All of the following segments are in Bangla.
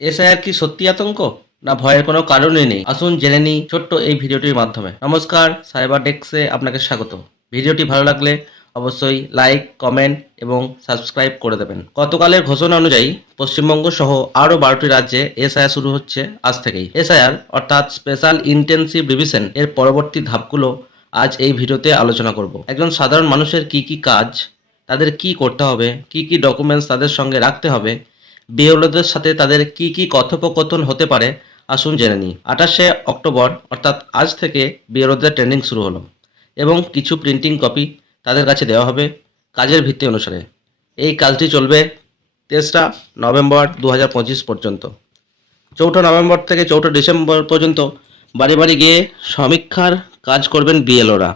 এসআইআর কি সত্যি আতঙ্ক, না ভয়ের কোনো কারণই নেই? আসুন জেনে নিই ছোট্ট এই ভিডিওটির মাধ্যমে। নমস্কার, সাইবার ডেস্কে আপনাকে স্বাগত। ভিডিওটি ভালো লাগলে অবশ্যই লাইক, কমেন্ট এবং সাবস্ক্রাইব করে দেবেন। গতকালের ঘোষণা অনুযায়ী পশ্চিমবঙ্গ সহ আরও 12টি রাজ্যে এসআইআর শুরু হচ্ছে আজ থেকেই। এসআইআর অর্থাৎ স্পেশাল ইন্টেনসিভ রিভিশন এর পরবর্তী ধাপগুলো আজ এই ভিডিওতে আলোচনা করব। একজন সাধারণ মানুষের কি কি কাজ, তাদের কি করতে হবে, কি কি ডকুমেন্টস তাদের সঙ্গে রাখতে হবে, বিএলওদের সাথে তাদের কি কি কথোপকথন হতে পারে, আসুন জেনে নিই। 28শে অক্টোবর অর্থাৎ আজ থেকে বিএলওদের ট্রেনিং শুরু হলো এবং কিছু প্রিন্টিং কপি তাদের কাছে দেওয়া হবে কাজের ভিত্তি অনুসারে। এই কাজটি চলবে 3রা নভেম্বর 2025 পর্যন্ত। 4ঠা নভেম্বর থেকে 4ঠা ডিসেম্বর পর্যন্ত বাড়ি বাড়ি গিয়ে সমীক্ষার কাজ করবেন বিএলওরা।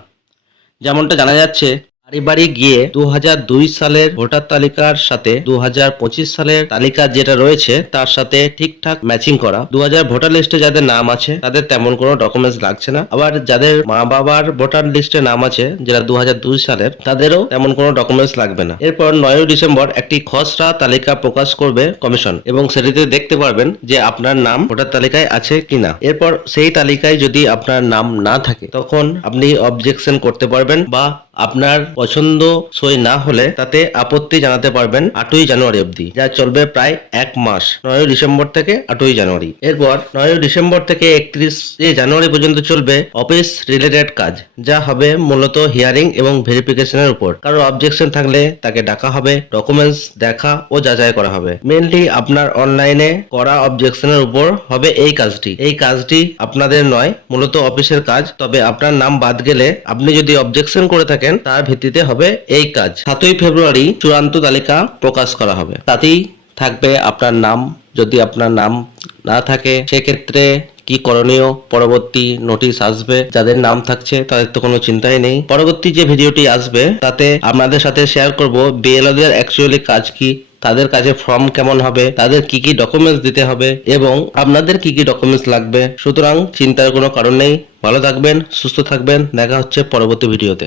যেমনটা জানা যাচ্ছে, বাড়ি বাড়ি গিয়ে 2002 সালের ভোটার তালিকার সাথে 2025 সালের তালিকা যেটা রয়েছে তার সাথে ঠিকঠাক ম্যাচিং করা। 2000 ভোটার লিস্টে যাদের নাম আছে তাদের তেমন কোনো ডকুমেন্টস লাগছে না, আবার যাদের মা বাবার ভোটার লিস্টে নাম আছে যেটা 2002 সালের, তাদেরও তেমন কোনো ডকুমেন্টস লাগবে না। এরপর 9 ডিসেম্বর একটি খসড়া তালিকা প্রকাশ করবে কমিশন এবং সেটিতে দেখতে পারবেন যে আপনার নাম ভোটার তালিকায় আছে কিনা। এরপর সেই তালিকায় যদি আপনার নাম না থাকে তখন আপনি অবজেকশন করতে পারবেন বা আপনার পছন্দ সই না হলে তাতে আপত্তি জানাতে পারবেন 8ই জানুয়ারি অবধি, যা চলবে প্রায় 1 মাস, 9 ডিসেম্বর থেকে 8ই জানুয়ারি। এরপর 9 ডিসেম্বর থেকে 31 জানুয়ারি পর্যন্ত চলবে অফিস রিলেটেড কাজ, যা হবে মূলত হিয়ারিং এবং ভেরিফিকেশনের উপর। কারো অবজেকশন থাকলে তাকে ডাকা হবে, ডকুমেন্টস দেখা ও যাচাই করা হবে। মেনলি আপনার অনলাইনে করা অবজেকশনের উপর হবে এই কাজটি। এই কাজটি আপনাদের নয়, মূলত অফিসের কাজ। তবে আপনার নাম বাদ গেলে আপনি যদি অবজেকশন করে থাকেন তার ভিত্তিতে হবে এই কাজ। 7ই ফেব্রুয়ারি চূড়ান্ত তালিকা প্রকাশ করা হবে, তাতেই থাকবে আপনার নাম। যদি আপনার নাম না থাকে সেক্ষেত্রে কি করণীয়, পরবর্তী নোটিশ আসবে। যাদের নাম থাকছে তাদের তো কোনো চিন্তাই নেই। পরবর্তী যে ভিডিওটি আসবে তাতে আপনাদের সাথে শেয়ার করব বিএলওদের অ্যাকচুয়ালি কাজ কি, তাদের কাছে ফর্ম কেমন হবে, তাদের কি কি ডকুমেন্টস দিতে হবে এবং আপনাদের কি কি ডকুমেন্টস লাগবে। সুতরাং চিন্তার কোনো কারণ নেই। ভালো থাকবেন, সুস্থ থাকবেন। দেখা হচ্ছে পরবর্তী ভিডিওতে।